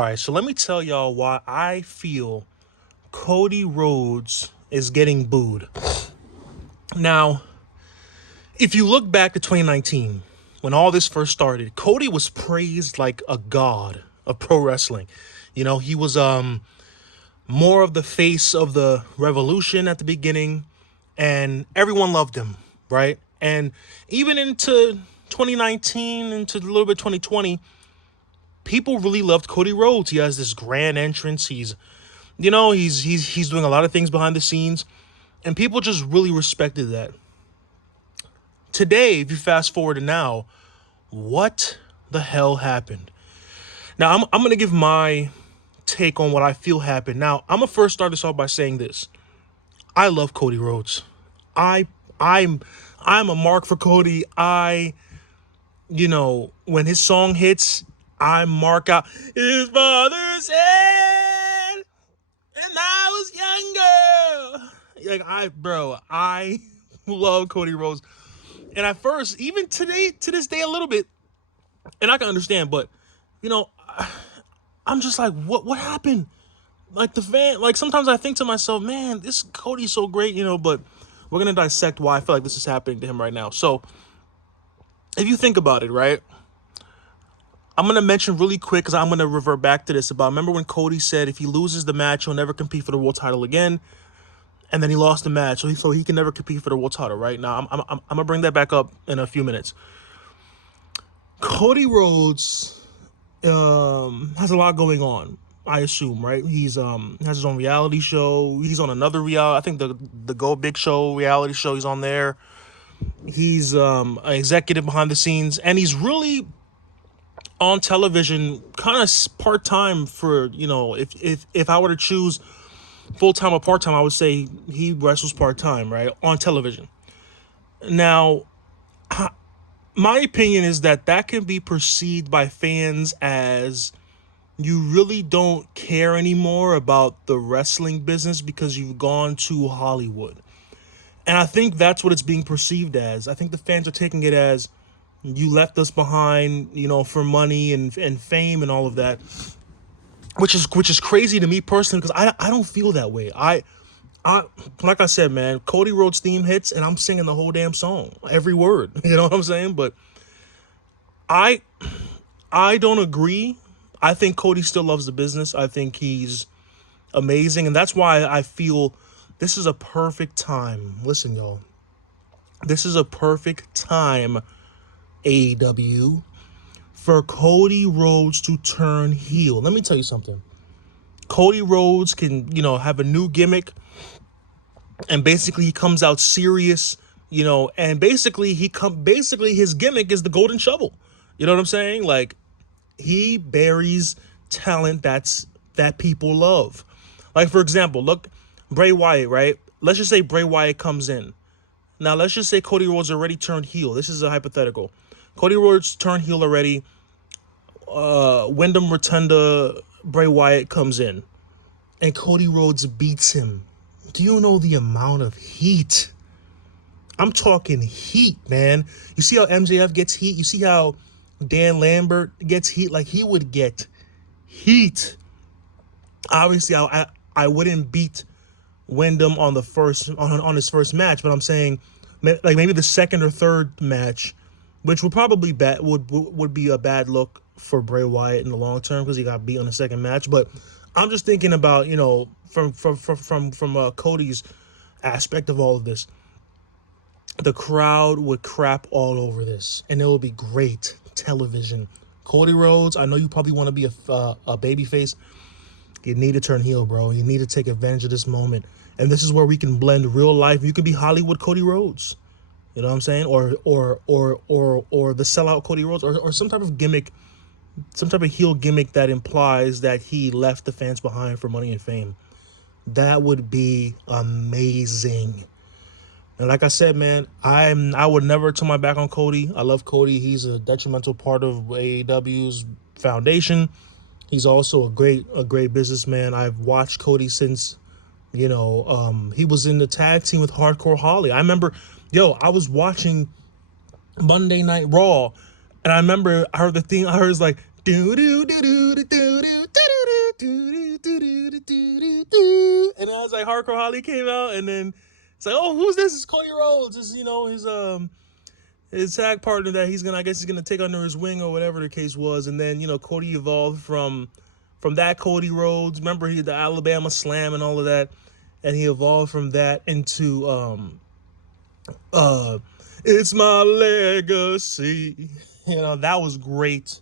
All right, so let me tell y'all why I feel Cody Rhodes is getting booed. Now, if you look back to 2019, when all this first started, Cody was praised like a god of pro wrestling. He was more of the face of the revolution at the beginning, and everyone loved him, right? And even into 2019, into a little bit 2020, people really loved Cody Rhodes. He has this grand entrance. He's doing a lot of things behind the scenes, and people just really respected that. Today, if you fast forward to now, what the hell happened? Now, I'm gonna give my take on what I feel happened. Now, I'm gonna first start this off by saying this: I love Cody Rhodes. I I'm I'm a mark for Cody. When his song hits, I mark out his father said, and I was younger. I love Cody Rhodes. And at first, even today, to this day, a little bit, and I can understand, but you know, I'm just like, what happened? Like the fan, like sometimes I think to myself, man, this Cody's so great, but we're gonna dissect why I feel like this is happening to him right now. So if you think about it, right, I'm gonna mention really quick because I'm gonna revert back to this about remember when Cody said if he loses the match, he'll never compete for the world title again, and then he lost the match, so he can never compete for the world title. Right now, I'm gonna bring that back up in a few minutes. Cody Rhodes has a lot going on. I assume, right? He's has his own reality show. He's on another reality. I think the Go Big Show reality show. He's on there. He's an executive behind the scenes, and he's really on television, kind of part time. For if I were to choose full time or part time, I would say he wrestles part time, right, on television. Now, my opinion is that can be perceived by fans as you really don't care anymore about the wrestling business because you've gone to Hollywood. And I think that's what it's being perceived as. I think the fans are taking it as you left us behind, for money and fame and all of that, which is crazy to me personally because I don't feel that way. I like I said, man, Cody Rhodes theme hits and I'm singing the whole damn song, every word. You know what I'm saying? But I I don't agree. I think Cody still loves the business. I think he's amazing, and that's why I feel this is a perfect time. Listen, y'all, this is a perfect time, AEW, for Cody Rhodes to turn heel. Let me tell you something. Cody Rhodes can, have a new gimmick, and basically he comes out serious, and basically his gimmick is the golden shovel. You know what I'm saying? Like, he buries talent that people love. Like, for example, look, Bray Wyatt, right? Let's just say Bray Wyatt comes in. Now, let's just say Cody Rhodes already turned heel. This is a hypothetical. Cody Rhodes turned heel already. Wyndham Rotunda, Bray Wyatt comes in. And Cody Rhodes beats him. Do you know the amount of heat? I'm talking heat, man. You see how MJF gets heat? You see how Dan Lambert gets heat? Like, he would get heat. Obviously, I wouldn't beat Wyndham on on his first match, but I'm saying like maybe the second or third match, which would probably would be a bad look for Bray Wyatt in the long term because he got beat on the second match. But I'm just thinking about from Cody's aspect of all of this. The crowd would crap all over this, and it will be great television. Cody Rhodes, I know you probably want to be a baby face. You need to turn heel, bro. You need to take advantage of this moment. And this is where we can blend real life. You can be Hollywood Cody Rhodes. You know what I'm saying? Or the sellout Cody Rhodes, or some type of gimmick, some type of heel gimmick that implies that he left the fans behind for money and fame. That would be amazing. And like I said, man, I would never turn my back on Cody. I love Cody. He's a detrimental part of AEW's foundation. He's also a great businessman. I've watched Cody since, he was in the tag team with Hardcore Holly. I remember, I was watching Monday Night Raw, and I remember I heard the theme. I heard it's like do do do do do do do do like Hardcore Holly came out, and then it's like, oh, who's this? It's Cody Rhodes. It's, you know, his tag partner that I guess he's gonna take under his wing or whatever the case was. And then, you know, Cody evolved from that Cody Rhodes. Remember, he had the Alabama Slam and all of that, and he evolved from that into it's my legacy. You know, that was great.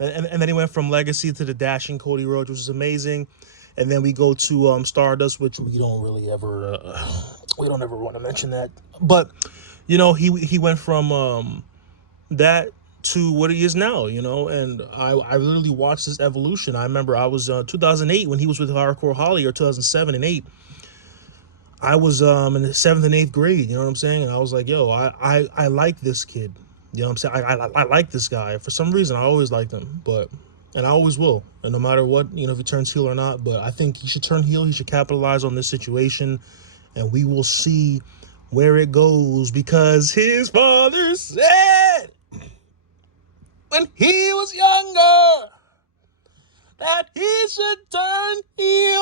And then he went from Legacy to the Dashing Cody Rhodes, which was amazing. And then we go to Stardust, which we don't ever want to mention that. But, you know, he went from that to what he is now, you know. And I literally watched this evolution. I remember I was 2008 when he was with Hardcore Holly, or 2007 and 8. I was in the 7th and 8th grade, you know what I'm saying? And I was like, yo, I like this kid. You know what I'm saying? I like this guy. For some reason, I always liked him, and I always will. And no matter what, you know, if he turns heel or not, but I think he should turn heel. He should capitalize on this situation, and we will see where it goes, because his father said when he was younger that he should turn heel.